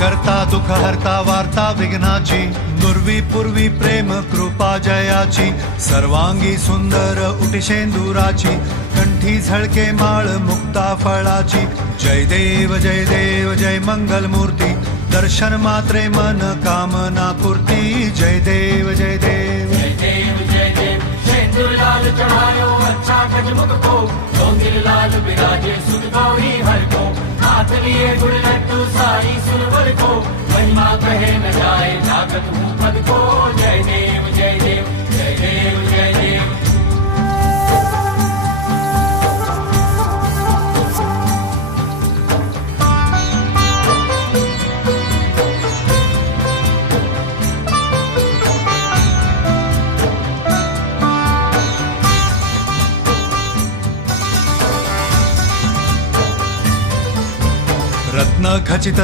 करता दुःख हरता वार्ता विघ्नाची, नुरवी पूर्वी प्रेम कृपा जयाची, सर्वांगी सुंदर उटिशेंदुराची, कंठी झळके माळ मुक्ता फळाची. जय देव जय मंगल मूर्ती, दर्शन मात्रे मन कामना पूर्ती. जय देव जय देव शेंदूर लाल चढ़ायो अच्छा गजमुख को, डोंगिर लाल विराजे सुध गौरी हर को, हाथ लिए गुड़ लड्डू सारी सुरवर को, महिमा कहे न जाए जागत हूँ पद को. जय देव जय देव जय देव जय देव. रत्न खचित